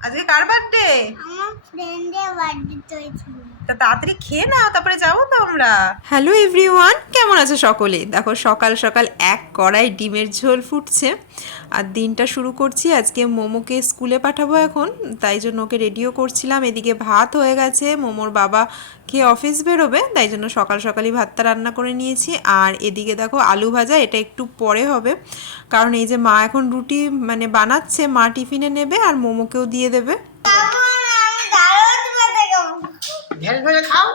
আজকে কার বার্থডে আমার ফ্রেন্ডের বার্থডে চলছিল তা তাড়াতাড়ি খেয়ে নাও, তারপরে যাব তো আমরা। হ্যালো এভরিওয়ান কেমন আছো সকলে? দেখো, সকাল সকাল এক কড়াই ডিমের ঝোল ফুটছে। আর দিনটা শুরু করছি, আজকে মোমোকে স্কুলে পাঠাবো এখন। তাই জন্য ওকে রেডিও করছিলাম। এদিকে ভাত হয়ে গেছে, মোমোর বাবা খেয়ে অফিস বেরোবে, তাই জন্য সকাল সকালই ভাতটা রান্না করে নিয়েছি। আর এদিকে দেখো, আলু ভাজা, এটা একটু পরে হবে। কারণ এই যে মা এখন রুটি মানে বানাচ্ছে, মা টিফিনে নেবে আর মোমোকেও দিয়ে দেবে আমি দাঁড়াও তোমার দেখো ঢেঁড়স ভেজে খাও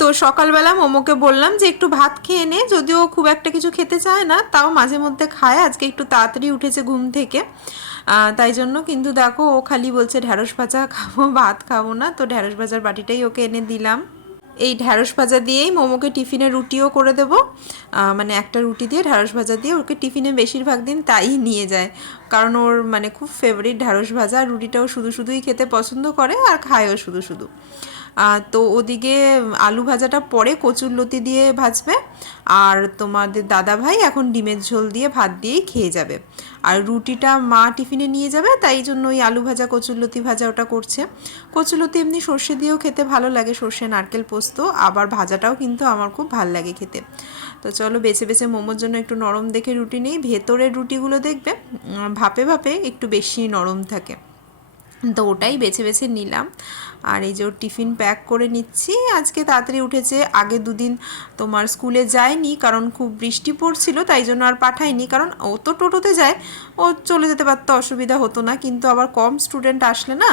তো সকালবেলা মোমোকে বললাম যে একটু ভাত খেয়ে নে, যদিও খুব একটা কিছু খেতে চায় না, তাও মাঝে মধ্যে খায়, আজকে একটু তাড়াতাড়ি উঠেছে ঘুম থেকে। তাই জন্য কিন্তু দেখো, ও খালি বলছে ঢ্যাঁড়স ভাজা খাব, ভাত খাব না, তো ঢ্যাঁড়স ভাজার বাটিটাই ওকে এনে দিলাম। এই ঢ্যাঁড়স ভাজা দিয়েই মোমোকে টিফিনে রুটিও করে দেবো। মানে একটা রুটি দিয়ে ঢ্যাঁড়স ভাজা দিয়ে ওকে টিফিনে বেশিরভাগ দিন তাই নিয়ে যায়। কারণ ওর মানে খুব ফেভারিট ঢ্যাঁড়স ভাজা, রুটিটাও শুধু শুধুই খেতে পছন্দ করে আর খায়ও শুধু শুধু। তো ওদিকে আলু ভাজাটা পরে কচুর লতি দিয়ে ভাজবে, আর তোমাদের দাদা ভাই এখন ডিমের ঝোল দিয়ে ভাত দিয়েই খেয়ে যাবে। আর রুটিটা মা টিফিনে নিয়ে যাবে, তাই জন্য ওই আলু ভাজা কচুরলতি ভাজা ওটা করছে। কচুরলতি এমনি সর্ষে দিয়েও খেতে ভালো লাগে, সর্ষে, নারকেল পোস্ত, আবার ভাজাটাও কিন্তু আমার খুব ভালো লাগে খেতে। তো চলো বেছে বেছে মোমোর জন্য একটু নরম দেখে রুটি নেই, ভেতরের রুটিগুলো দেখবে ভাপে ভাপে একটু বেশি নরম থাকে। তো ওটাই বেছে বেছে নিলাম। আর এই যে টিফিন প্যাক করে নিচ্ছি। আজকে তাড়াতাড়ি উঠেছে। আগে দুদিন তোমার স্কুলে যায়নি, কারণ খুব বৃষ্টি পড়ছিল, তাই জন্য আর পাঠায়নি। কারণ ও তো টোটোতে যায় ও চলে যেতে পারতো, অসুবিধা হতো না। কিন্তু আবার কম স্টুডেন্ট আসলে না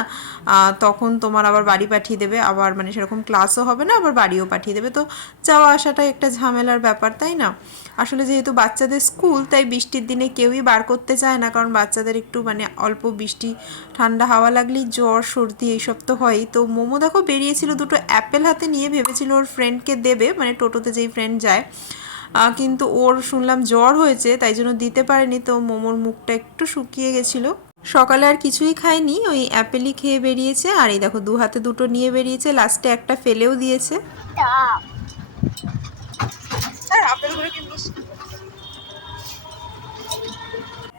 তখন তোমার আবার বাড়ি পাঠিয়ে দেবে, আবার মানে সেরকম ক্লাসও হবে না, আবার বাড়িও পাঠিয়ে দেবে। তো যাওয়া আসাটা একটা ঝামেলার ব্যাপার, তাই না? আসলে যেহেতু বাচ্চাদের স্কুল তাই বৃষ্টির দিনে কেউই বার করতে চায় না, কারণ বাচ্চাদের একটু মানে অল্প বৃষ্টি, ঠান্ডা হাওয়া লাগলেই জ্বর, সর্দি এইসব তো হয়ই। তো মোমো দেখো বেরিয়েছিল দুটো অ্যাপেল হাতে নিয়ে, ভেবেছিল ওর ফ্রেন্ডকে দেবে মানে টোটোতে যেই ফ্রেন্ড যায়। কিন্তু ওর শুনলাম জ্বর হয়েছে তাই জন্য দিতে পারেনি তো মোমোর মুখটা একটু শুকিয়ে গেছিল। সকালে আর কিছুই খায়নি ওই অ্যাপেলই খেয়ে বেরিয়েছে আর এই দেখো দু হাতে দুটো নিয়ে বেরিয়েছে লাস্টে একটা ফেলেও দিয়েছে।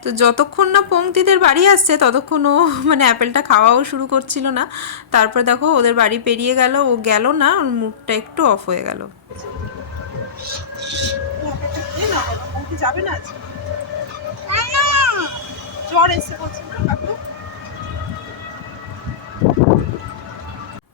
তো যতক্ষণ না পঙ্ক্তিদের বাড়ি আসছে ততক্ষণ ও মানে অ্যাপেলটা খাওয়াও শুরু করছিল না। তারপর দেখো ওদের বাড়ি পেরিয়ে গেল ও গেল না ওর মুখটা একটু অফ হয়ে গেল। যাবে না জ্বর এসে বলছে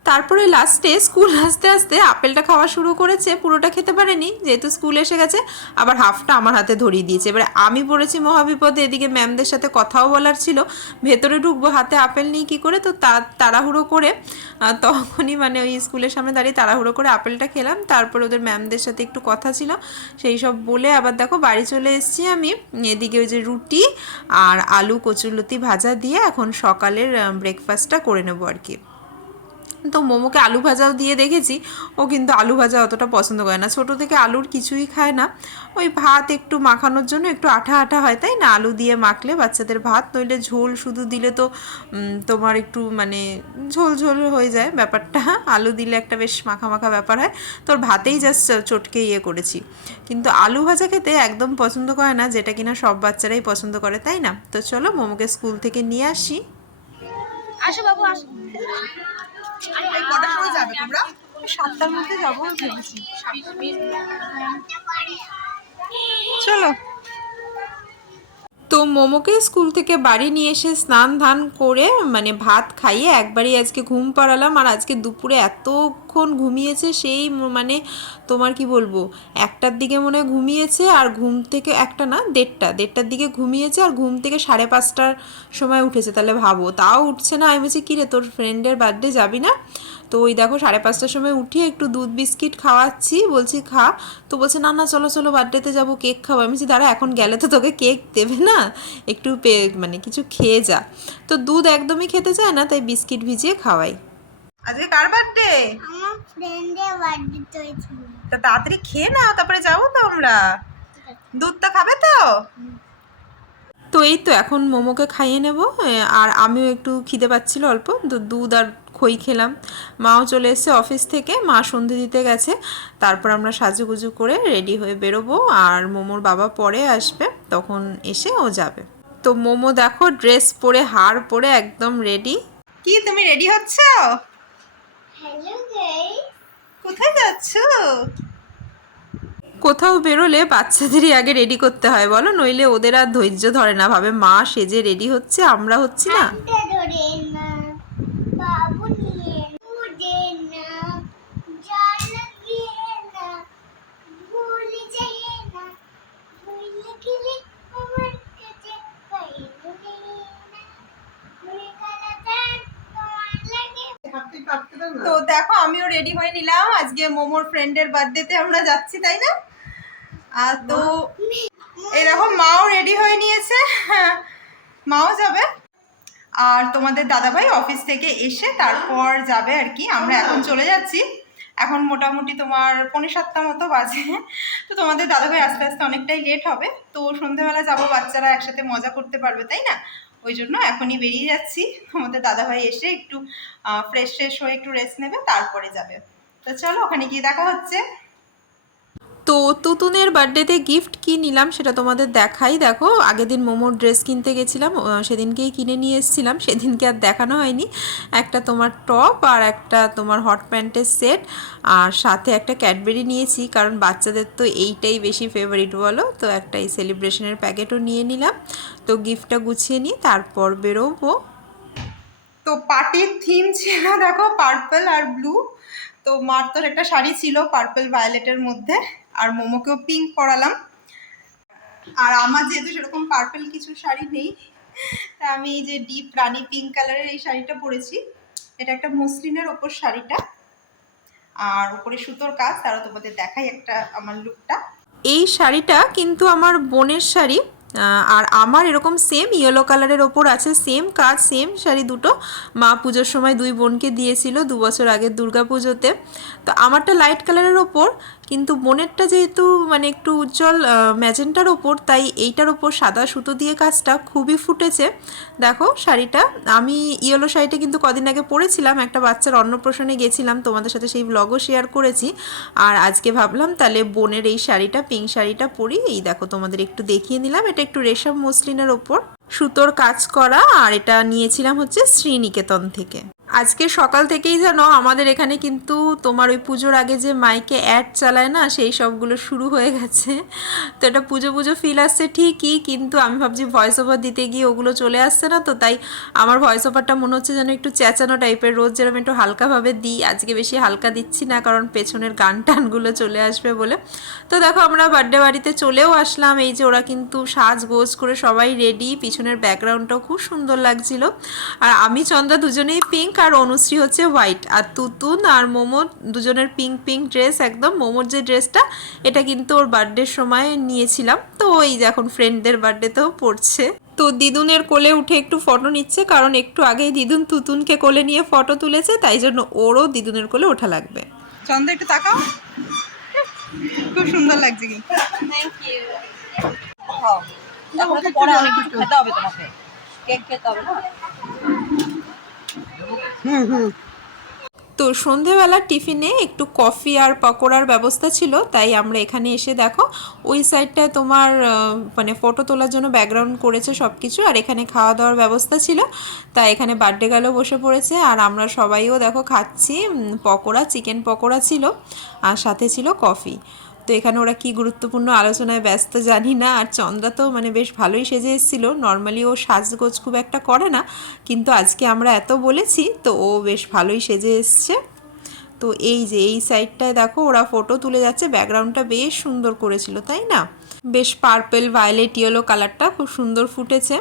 তারপরে লাস্টে স্কুল আসতে আসতে আপেলটা খাওয়া শুরু করেছে, পুরোটা খেতে পারেনি, যেহেতু স্কুল এসে গেছে, আবার হাফটা আমার হাতে ধরিয়ে দিয়েছে। এবারে আমি পড়েছি মহাবিপদে, এদিকে ম্যামদের সাথে কথাও বলার ছিল। ভেতরে ঢুকবো, হাতে আপেল নিয়ে কী করে? তো তা- তাড়াহুড়ো করে তখনই মানে ওই স্কুলের সামনে দাঁড়িয়ে তাড়াহুড়ো করে আপেলটা খেলাম। তারপর ওদের ম্যামদের সাথে একটু কথা ছিল, সেই সব বলে আবার দেখো বাড়ি চলে এসেছি আমি। এদিকে ওই যে রুটি আর আলু কচুরলতি ভাজা দিয়ে এখন সকালের ব্রেকফাস্টটা করে নেব আর কি। তো মোমোকে আলু ভাজাও দিয়ে দেখেছি। ও কিন্তু আলু ভাজা অতটা পছন্দ করে না। ছোট থেকে আলুর কিছুই খায় না। ওই ভাত একটু মাখানোর জন্য একটু আঠা আঠা হয়, তাই না? আলু দিয়ে মাখলে বাচ্চাদের ভাত, নইলে ঝোল শুধু দিলে তো তোমার একটু মানে ঝোল ঝোল হয়ে যায় ব্যাপারটা। আলু দিলে একটা বেশ মাখা মাখা ব্যাপার হয়। তোর ভাতেই জাস্ট চটকে ইয়ে করেছি। কিন্তু আলু ভাজা খেতে একদম পছন্দ করে না, যেটা কিনা সব বাচ্চারাই পছন্দ করে, তাই না? তো চলো মোমোকে স্কুল থেকে নিয়ে আসি। আসো বাবু, আসো। কটার সময় যাবে তোমরা? সাতটার মধ্যে যাব ভেবেছি। চলো। তো মোমোকে স্কুল থেকে বাড়ি নিয়ে এসে স্নান ধান করে মানে ভাত খাইয়ে একবারই আজকে ঘুম পাড়ালাম। আর আজকে দুপুরে এতক্ষণ ঘুমিয়েছে, সেই মানে তোমার কি বলব, একটার দিকে মনে হয় ঘুমিয়েছে আর ঘুম থেকে, একটা না, দেড়টা, দেড়টার দিকে ঘুমিয়েছে আর ঘুম থেকে সাড়ে পাঁচটার সময় উঠেছে। তাহলে ভাবো, তাও উঠছে না। আমি বলছি, কিরে, তোর ফ্রেন্ডের বার্থডে যাবি না? তো ওই দেখো সাড়ে পাঁচটার সময় উঠিয়ে একটু দুধ বিস্কিট খাওয়াচ্ছি বলছি খা। তো বলছে না না চলো চলো বার্থডেতে যাব কেক খাব। আমি বলছি দাঁড়া এখন গেলে তো তোকে কেক দেবে না একটু পে- মানে কিছু খেয়ে যা। তো দুধ একদমই খেতে চায় না তাই বিস্কিট ভিজিয়ে খাওয়াই। আজকে কার বার্থডে? আমার ফ্রেন্ডের বার্থডে চলছিল তা তাড়াতাড়ি খেয়ে নাও তারপরে যাব তো আমরা দুধটা খাবে তো? তো এই তো এখন মোমোকে খাইয়ে নেব আর আমিও একটু খিদে পাচ্ছিল অল্প তো দুধ আর খই খেলাম। মাও চলে এসেছে অফিস থেকে মা সন্ধে দিতে গেছে। তারপর আমরা সাজুগুজু করে রেডি হয়ে বেরোবো আর মোমোর বাবা পরে আসবে তখন এসে ও যাবে। তো মোমো দেখো ড্রেস পরে হার পরে একদম রেডি কি তুমি রেডি হচ্ছ? কোথায় যাচ্ছ? কোথাও বেরোলে বাচ্চাদেরই আগে রেডি করতে হয় বলো। নইলে ওদের আর ধৈর্য ধরে না ভাবে মা সেজে রেডি হচ্ছে আমরা হচ্ছি না। দেখো, আমিও রেডি হয়ে নিলাম। আজকে মোমোর ফ্রেন্ডের বার্থডেতে আমরা যাচ্ছি, তাই না? আর তো এরকম মাও রেডি হয়ে নিয়েছে। মাও যাবে। আর তোমাদের দাদাভাই অফিস থেকে এসে তারপর যাবে আর কি। আমরা এখন চলে যাচ্ছি। এখন মোটামুটি তোমার পনেরো সাতটা মতো বাজে। তো তোমাদের দাদাভাই আস্তে আস্তে অনেকটাই লেট হবে। তো সন্ধেবেলা যাব, বাচ্চারা একসাথে মজা করতে পারবে, তাই না? ওই জন্য এখনই বেরিয়ে যাচ্ছি। আমাদের দাদাভাই এসে একটু ফ্রেশ ফ্রেশ হয়ে একটু রেস্ট নেবে, তারপরে যাবে। তো চলো, ওখানে গিয়ে দেখা হচ্ছে। তো তুতুনের বার্থডেতে গিফট কি নিলাম সেটা তোমাদের দেখাই। দেখো, আগের দিন মোমোর ড্রেস কিনতে গেছিলাম সেদিনকেই কিনে নিয়ে এসেছিলাম, সেদিনকে আর দেখানো হয়নি। একটা তোমার টপ আর একটা তোমার হট প্যান্টের সেট আর সাথে একটা ক্যাডবেরি নিয়েছি, কারণ বাচ্চাদের তো এইটাই বেশি ফেভারিট বলো। তো একটা এই সেলিব্রেশনের প্যাকেটও নিয়ে নিলাম। তো গিফটটা গুছিয়ে নিই, তারপর বেরোবো। তো পার্টির থিম ছিল, দেখো পার্পল আর ব্লু তো মার তোর একটা শাড়ি ছিল পার্পল ভায়োলেটের মধ্যে। আর মোমোকেও পিঙ্ক পরালাম। আর আমার যেহেতু সেরকম পার্পল কিছু শাড়ি নেই তা আমি এই যে ডিপ রানি পিঙ্ক কালারের এই শাড়িটা পরেছি। এটা একটা মসলিনের ওপর শাড়িটা। আর উপরে সুতোর কাজ তারা তোমাদের দেখাই একটা আমার লুকটা এই শাড়িটা কিন্তু আমার বোনের শাড়ি আর আমার এরকম সেম ইয়েলো কালারের ওপর আছে সেম কাজ সেম শাড়ি দুটো। মা পুজোর সময় দুই বোনকে দিয়েছিল, দু বছর আগের দুর্গা পুজোতে তো আমারটা লাইট কালারের ওপর কিন্তু বোনেরটা যেহেতু মানে একটু উজ্জ্বল ম্যাজেন্টার ওপর, তাই এইটার ওপর সাদা সুতো দিয়ে কাজটা খুবই ফুটেছে। দেখো শাড়িটা, আমি ইয়েলো শাড়িটা কিন্তু কদিন আগে পরেছিলাম, একটা বাচ্চার অন্নপ্রাশনে গেছিলাম, তোমাদের সাথে সেই ব্লগও শেয়ার করেছি। আর আজকে ভাবলাম তাহলে বোনের এই শাড়িটা পিঙ্ক শাড়িটা পরি, এই দেখো তোমাদের একটু দেখিয়ে নিলাম, এটা একটু রেশম মসলিনের ওপর। সুতোর কাজ করা, আর এটা নিয়েছিলাম হচ্ছে শ্রীনিকেতন থেকে। আজকে সকাল থেকেই জানো আমাদের এখানে কিন্তু তোমার ওই পুজোর আগে যে মাইকে অ্যাড চালায় না, সেই সবগুলো শুরু হয়ে গেছে। তো এটা পুজো পুজো ফিল আসছে ঠিকই, কিন্তু আমি ভাবছি ভয়েস ওভার দিতে গিয়ে ওগুলো চলে আসছে না, তো তাই আমার ভয়েস ওভারটা মনে হচ্ছে যেন একটু চেঁচানো টাইপের রোজ যেরকম একটু হালকাভাবে দিই, আজকে বেশি হালকা দিচ্ছি না, কারণ পেছনের গান টানগুলো চলে আসবে বলে। তো দেখো আমরা বার্থডে বাড়িতে চলেও আসলাম, এই যে ওরা কিন্তু সাজ গোজ করে সবাই রেডি পিছনের ব্যাকগ্রাউন্ডটাও খুব সুন্দর লাগছিল। আর আমি, চন্দ্রা দুজনেই পিঙ্ক আর অনুশ্রী হচ্ছে হোয়াইট। আর তুতুন আর মোমো দুজনের পিঙ্ক পিঙ্ক ড্রেস একদম মোমোর যে ড্রেসটা এটা কিন্তু ওর বার্থডের সময় নিয়েছিলাম। তো ওই যে এখন ফ্রেন্ডদের বার্থডেতেও পড়ছে। তো দিদুনের কোলে উঠে একটু ফটো নিচ্ছে কারণ একটু আগেই দিদুন তুতুনকে কোলে নিয়ে ফটো তুলেছে তাই জন্য ওরও দিদুনের কোলে ওঠা লাগবে। চন্দ্র একটু তাকাও। খুব সুন্দর লাগছে কিন্তু। খাও এখন তো পরে অনেক কিছু খেতে হবে তোমাকে। কেক খেতে হবে না? তো সন্ধেবেলা টিফিনে একটু কফি আর পকোড়ার ব্যবস্থা ছিল, তাই আমরা এখানে এসে দেখো, ওই সাইডটায় তোমার মানে ফটো তোলার জন্য ব্যাকগ্রাউন্ড করেছে সব কিছু আর এখানে খাওয়া দাওয়ার ব্যবস্থা ছিল, তাই এখানে বার্থডে গেলেও বসে পড়েছে, আর আমরা সবাইও দেখো খাচ্ছি পকোড়া চিকেন পকোড়া ছিল, আর সাথে ছিল কফি তো এখানে ওরা কি গুরুত্বপূর্ণ আলোচনায় ব্যস্ত জানি না। আর চন্দ্রা তো মানে বেশ ভালোই সেজে এসেছিল। নর্মালি ও সাজগোজ খুব একটা করে না। কিন্তু আজকে আমরা এত বলেছি, তো ও বেশ ভালোই সেজে এসছে। তো এই যে, এই সাইডটায় দেখো, ওরা ফটো তুলে যাচ্ছে। ব্যাকগ্রাউন্ডটা বেশ সুন্দর করেছিল, তাই না? বেশ পার্পেল ভায়োলেট ইয়েলো কালারটা খুব সুন্দর ফুটেছে।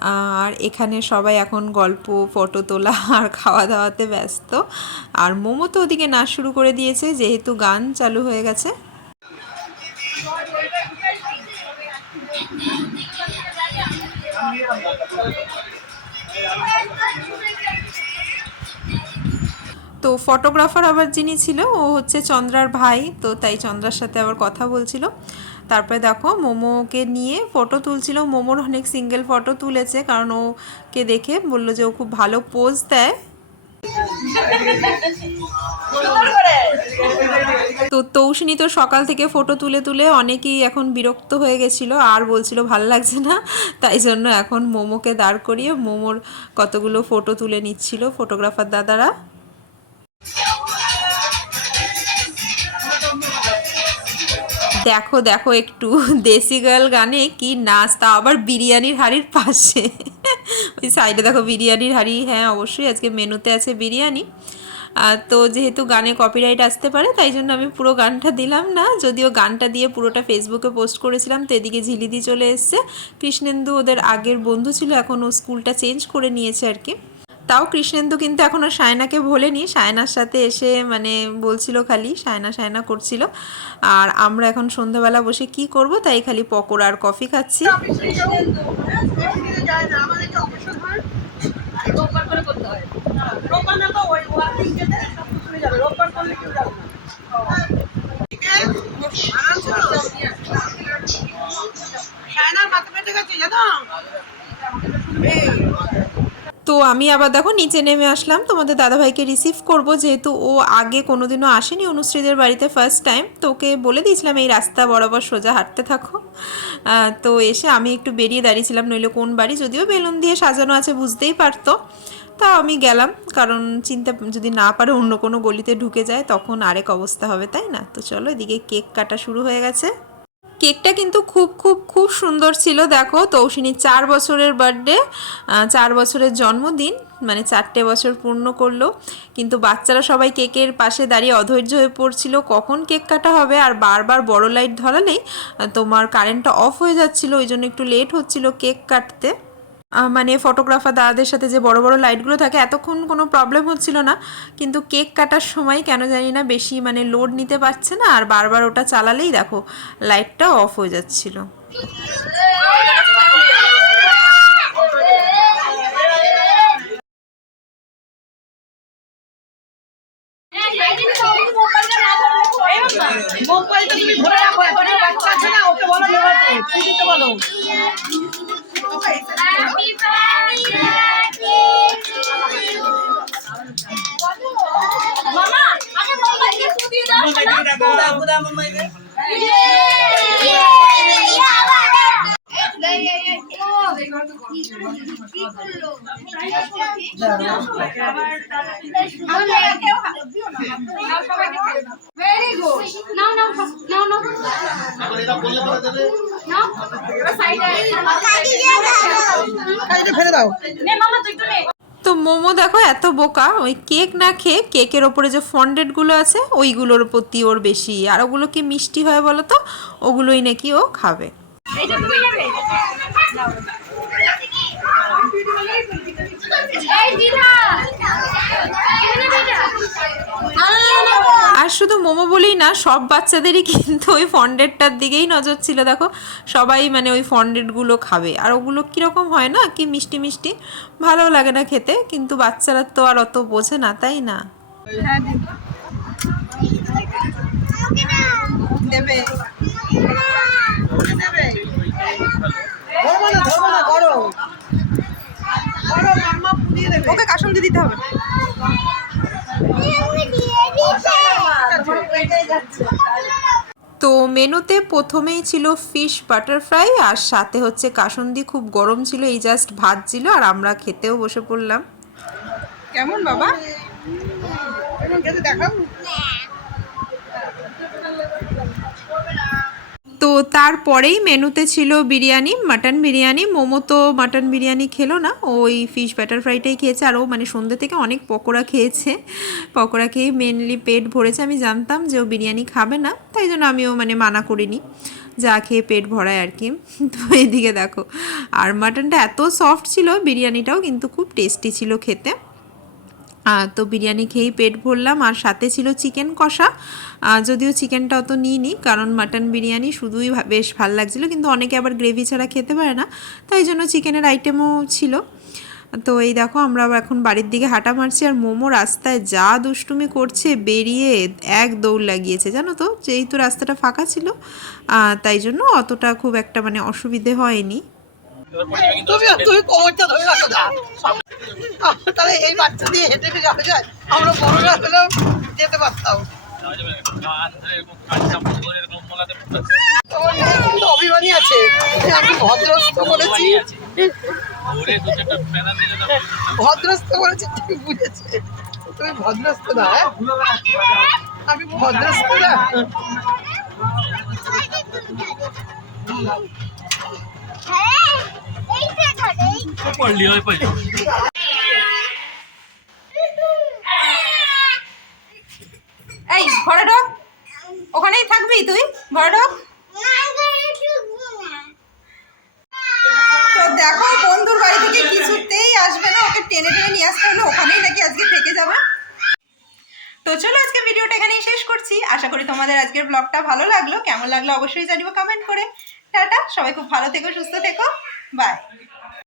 আর এখানে সবাই এখন গল্প ফটো তোলা আর খাওয়া দাওয়াতে ব্যস্ত। আর মোমো তো ওদিকে নাচ শুরু করে দিয়েছে, যেহেতু গান চালু হয়ে গেছে। তো ফটোগ্রাফার আবার যিনি ছিল, ও হচ্ছে চন্দ্রার ভাই, তো তাই চন্দ্রার সাথে আবার কথা বলছিল। তারপরে দেখো মোমোকে নিয়ে ফটো তুলছিল। মোমোর অনেক সিঙ্গেল ফটো তুলেছে, কারণ ওকে দেখে বলল যে ও খুব ভালো পোজ দেয়। তৌসিনী তো সকাল থেকে ফটো তুলে তুলে অনেকেই এখন বিরক্ত হয়ে গেছিল, আর বলছিল ভালো লাগছে না। তাই জন্য এখন মোমোকে দাঁড় করিয়ে মোমোর কতগুলো ফটো তুলে নিচ্ছিল ফটোগ্রাফার দাদারা। দেখো দেখো একটু দেশি গার্ল গানে কি নাচ তা আবার বিরিয়ানির হাড়ির পাশে। ওই সাইডে দেখো বিরিয়ানির হাড়ি হ্যাঁ অবশ্যই আজকে মেনুতে আছে বিরিয়ানি। আর তো যেহেতু গানে কপিরাইট আসতে পারে, তাই জন্য আমি পুরো গানটা দিলাম না। যদিও গানটা দিয়ে পুরোটা ফেসবুকে পোস্ট করেছিলাম, তো এদিকে ঝিলিদি চলে এসছে। কৃষ্ণেন্দু ওদের আগের বন্ধু ছিল এখন ও স্কুলটা চেঞ্জ করে নিয়েছে আর কি। তাও কৃষ্ণেন্দু কিন্তু এখনও সায়নাকে ভোলেনি। সায়নার সাথে এসে মানে বলছিল খালি সায়না সায়না করছিল। আর আমরা এখন সন্ধ্যাবেলা বসে কি করব, তাই খালি পকোড়া আর কফি খাচ্ছি। তো আমি আবার দেখো, নিচে নেমে আসলাম। তোমাদের দাদাভাইকে রিসিভ করব, যেহেতু ও আগে কোনোদিনও আসেনি, অনুশ্রীদের বাড়িতে ফার্স্ট টাইম তো ওকে বলে দিয়েছিলাম, এই রাস্তা বরাবর সোজা হাঁটতে থাকো। তো এসে আমি একটু বেরিয়ে দাঁড়িয়েছিলাম, নইলে কোন বাড়ি? যদিও বেলুন দিয়ে সাজানো আছে, বুঝতেই পারতো। তাও আমি গেলাম, কারণ চিন্তা যদি না পারে অন্য কোনো গলিতে ঢুকে যায়, তখন আরেক অবস্থা হবে, তাই না? তো চলো এদিকে কেক কাটা শুরু হয়ে গেছে। কেকটা কিন্তু খুব খুব খুব সুন্দর ছিল, দেখো। তৌসিনীর চার বছরের বার্থডে চার বছরের জন্মদিন মানে চারটে বছর পূর্ণ করল। কিন্তু বাচ্চারা সবাই কেকের পাশে দাঁড়িয়ে অধৈর্য হয়ে পড়ছিল, কখন কেক কাটা হবে আর বারবার বড় লাইট ধরালেই তোমার কারেন্টটা অফ হয়ে যাচ্ছিল, ওই জন্য একটু লেট হচ্ছিল কেক কাটতে। মানে ফটোগ্রাফার দাদাদের সাথে যে বড় বড় লাইটগুলো থাকে, এতক্ষণ কোনো প্রবলেম হচ্ছিল না। কিন্তু কেক কাটার সময় কেন জানি না বেশি মানে লোড নিতে পারছে না, আর বারবার ওটা চালালেই দেখো লাইটটা অফ হয়ে যাচ্ছিল। মোবাইলটা তুমি ধরে রাখো এখন আছে না, ওকে বলো খুশিতে বলো? ভেরি গুড নাও নাও নাও নাও ফেলে দাও। নে মামা তুই তো মোমো দেখো এত বোকা। ওই কেক না খেয়ে কেকের ওপরে যে ফন্ডেডগুলো আছে ওইগুলোর প্রতি ওর বেশি। আর ওগুলো কি মিষ্টি হয় বলতো তো ওগুলোই নাকি ও খাবে। আর শুধু মোমো বলেই না সব বাচ্চাদেরই কিন্তু ওই ফন্ডেডটার দিকেই নজর ছিল দেখো সবাই মানে ওই ফন্ডেডগুলো খাবে আর ওগুলো কীরকম হয় না কি মিষ্টি মিষ্টি ভালো লাগে না খেতে কিন্তু বাচ্চারা তো আর অত বোঝে না তাই না দেবে দেবে ধরবো না ধরবো না ধরো ধরো মাম্মা পুড়িয়ে দেবে ওকে কাসন্দি দিতে হবে। তো মেনুতে প্রথমেই ছিল ফিশ বাটার ফ্রাই আর সাথে হচ্ছে কাসন্দি খুব গরম ছিল এই জাস্ট ভাত ছিল আর আমরা খেতেও বসে পড়লাম। কেমন বাবা? কেমন খেতে দেখাও তো তারপরেই মেনুতে ছিল বিরিয়ানি, মাটন বিরিয়ানি, মোমো তো মাটন বিরিয়ানি খেলো না। ওই ফিশ ব্যাটার ফ্রাইটাই খেয়েছে। আর ও মানে সন্ধ্যে থেকে অনেক পকোড়া খেয়েছে। পকোড়া খেয়ে মেনলি পেট ভরেছে। আমি জানতাম যে ও বিরিয়ানি খাবে না। তাই জন্য আমিও মানে মানা করিনি। যা খেয়ে পেট ভরায় আর কি। তো এদিকে দেখো। আর মাটনটা এত সফট ছিল, বিরিয়ানিটাও কিন্তু খুব টেস্টি ছিল খেতে। তো বিরিয়ানি খেয়েই পেট ভরলাম। আর সাথে ছিল চিকেন কষা। যদিও চিকেনটা অত নিইনি, কারণ মাটন বিরিয়ানি শুধুই বেশ ভালো লাগছিল, কিন্তু অনেকে আবার গ্রেভি ছাড়া খেতে পারে না। তাই জন্য চিকেনের আইটেমও ছিল। তো এই দেখো, আমরা এখন বাড়ির দিকে হাঁটা মারছি, আর মোমো রাস্তায় যা দুষ্টুমি করছে, বেরিয়ে এক দৌড় লাগিয়েছে। জানো তো, যেহেতু রাস্তাটা ফাঁকা ছিল তাই জন্য অতটা খুব একটা মানে অসুবিধে হয়নি। তুমি তুমি কোমরটা ধরে রাখো না তাহলে এই বাচ্চা দিয়ে হেঁটে হেঁটে যাওয়া যায়। আমরা বড়রা হলেও যেতে পারতাম। অভিমানী আছে। আমি ভদ্রস্থ বলেছি। ভদ্রস্থ বলেছি, তুমি বুঝেছে। তুমি ভদ্রস্থ না হ্যাঁ? আমি ভদ্রস্থ না। পড়লি এই ঘরে ওখানেই থাকবি তুই? ঘরে ঢোক তো দেখো বন্ধুর বাড়ি থেকে কিছুতেই আসবে না? ওকে টেনে টেনে নিয়ে আসতে হলো, ওখানেই নাকি আজকে থেকে যাবে। তো চলো, আজকে ভিডিওটা এখানেই শেষ করছি। আশা করি তোমাদের আজকের ব্লগটা ভালো লাগল। কেমন লাগল অবশ্যই জানিও কমেন্ট করে। টাটা সবাই খুব ভালো থেকো সুস্থ থেকো বাই